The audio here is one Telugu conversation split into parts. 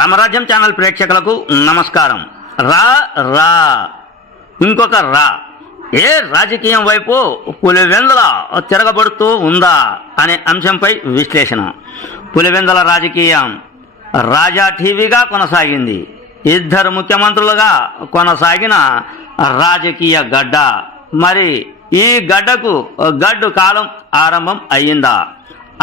రామరాజ్యం ఛానల్ ప్రేక్షకులకు నమస్కారం. రా రా. ఇంకొక రా. ఏ రాజకీయం వైపు పులివెందల తిరగబడుతూ ఉందా అనే అంశంపై విశ్లేషణ. పులివెందల రాజకీయం రాజా టీవీగా కొనసాగింది. ఇద్దరు ముఖ్యమంత్రులుగా కొనసాగిన రాజకీయ గడ్డ. మరి ఈ గడ్డకు గడ్డు కాలం ఆరంభం అయ్యిందా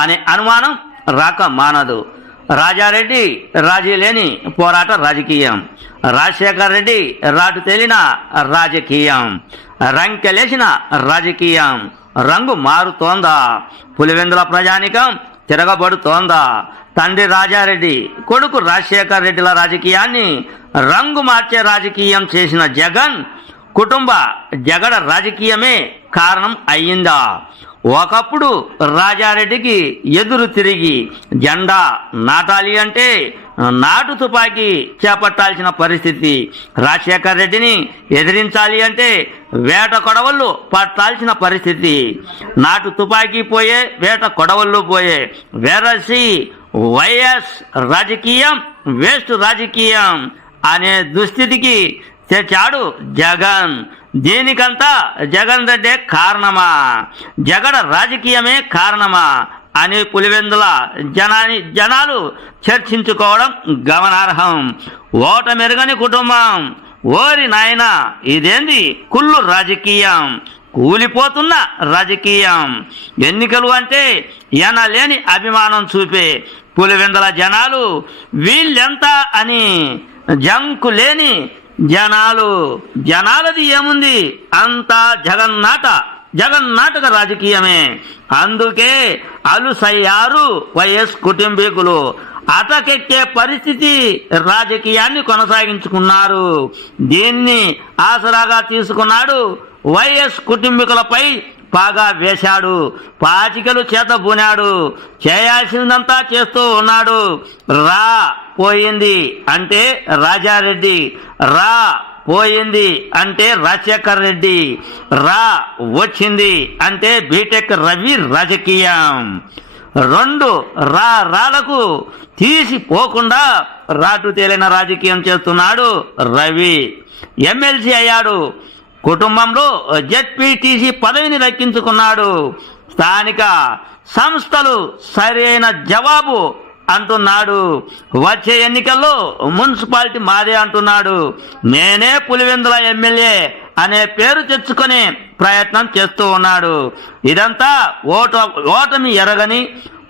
అనే అనుమానం రాక మానదు. రాజారెడ్డి రాజీ లేని పోరాట రాజకీయం. రాజశేఖర్ రెడ్డి రాటు తేలిన రాజకీయం. రంకెలేసిన రాజకీయం. రంగు మారుతోందా? పులివెందుల ప్రజానికం తిరగబడుతోందా? తండ్రి రాజారెడ్డి కొడుకు రాజశేఖర్ రెడ్డిల రాజకీయాన్ని రంగు మార్చే రాజకీయం చేసిన జగన్ కుటుంబ జగడ రాజకీయమే కారణం అయ్యిందా? ఒకప్పుడు రాజారెడ్డికి ఎదురు తిరిగి జెండా నాటాలి అంటే నాటు తుపాకీ చేపట్టాల్సిన పరిస్థితి. రాజశేఖర్ రెడ్డిని ఎదిరించాలి అంటే వేట కొడవళ్ళు పట్టాల్సిన పరిస్థితి. నాటు తుపాకీ పోయే వేట కొడవళ్ళు పోయే. వెరసి వైఎస్ రాజకీయం వేస్ట్ రాజకీయం అనే దుస్థితికి తెచ్చాడు జగన్. దీనికంతా జగన్ రెడ్డే కారణమా? జగడ రాజకీయమే కారణమా? అని పులివెందుల జనాని జనాలు చర్చించుకోవడం గమనార్హం. ఓటమెరుగని కుటుంబం. ఓరి నాయన ఇదేంది కుళ్ళు రాజకీయం? కూలిపోతున్న రాజకీయం. ఎన్నికలు అంటే ఎనలేని అభిమానం చూపే పులివెందుల జనాలు వీళ్ళెంత అని జంకు లేని జనాలు జనాలది ఏముంది? అంతా జగన్నాట జగన్నాటక రాజకీయమే. అందుకే అలుసయ్యారు వైఎస్ కుటుంబీకులు. అటకెక్కే పరిస్థితి రాజకీయాన్ని కొనసాగించుకున్నారు. దీన్ని ఆసరాగా తీసుకున్నాడు వైఎస్ కుటుంబీకులపై పాగా వేశాడు. పాచికలు చేత బూనాడు. చేయాల్సిందంతా చేస్తూ ఉన్నాడు. రా పోయింది అంటే రాజారెడ్డి. రా పోయింది అంటే రాజశేఖర్ రెడ్డి. రా వచ్చింది అంటే బీటెక్ రవి రాజకీయం. రెండు రా రాలకు తీసిపోకుండా రాటు తేలిన రాజకీయం చేస్తున్నాడు రవి. ఎమ్మెల్సీ అయ్యాడు. కుటుంబంలో జెడ్పీటీసీ పదవిని దక్కించుకున్నాడు స్థానిక సంస్థలు సరైన జవాబు అంటున్నాడు. వచ్చే ఎన్నికల్లో మున్సిపాలిటీ మాదే అంటున్నాడు. నేనే పులివెందుల ఎమ్మెల్యే అనే పేరు తెచ్చుకునే ప్రయత్నం చేస్తూ ఉన్నాడు. ఇదంతా ఓట ఓటమి ఎరగని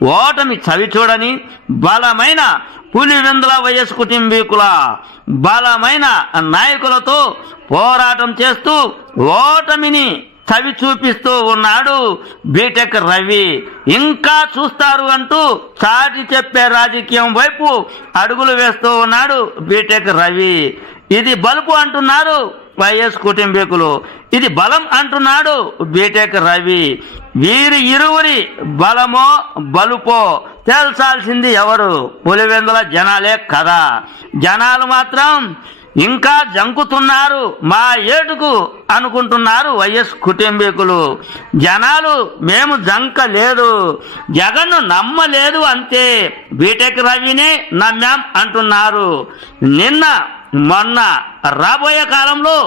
ఓటమి చవి చూడని బలమైన పులివెందుల వయస్సు కుటుంబీకుల బలమైన నాయకులతో పోరాటం చేస్తూ ఓటమిని చవి చూపిస్తూ ఉన్నాడు బీటెక్ రవి. ఇంకా చూస్తారు అంటూ చాటి చెప్పే రాజకీయం వైపు అడుగులు వేస్తూ ఉన్నాడు బీటెక్ రవి. ఇది బలుపు అంటున్నారు వైఎస్ కుటుంబీకులు. ఇది బలం అంటున్నాడు బీటెక్ రవి. వీరి ఇరువురి బలమో బలుపో తేల్చాల్సింది ఎవరు? పులివెందుల జనాలే కదా. జనాలు మాత్రం ఇంకా జంకుతున్నారు మా ఏటుకు అనుకుంటున్నారు వైఎస్ కుటుంబీకులు. జనాలు మేము జంకలేదు జగన్ను నమ్మలేదు అంతే. బీటెక్ రవినే నమ్మాం అంటున్నారు. నిన్న మొన్న రాబోయే కాలంలో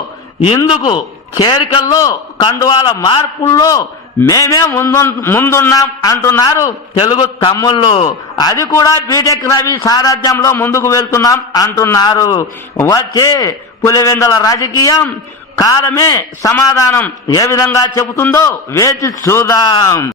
ఇందుకు చేరికల్లో కండువాల మార్పుల్లో మేమే ముందు ముందున్నాం అంటున్నారు తెలుగు తమ్ముళ్ళు. అది కూడా బీటెక్ రవి సారథ్యంలో ముందుకు వెళ్తున్నాం అంటున్నారు. వచ్చే పులివెందల రాజకీయం కాలమే సమాధానం ఏ విధంగా చెబుతుందో వేచి చూద్దాం.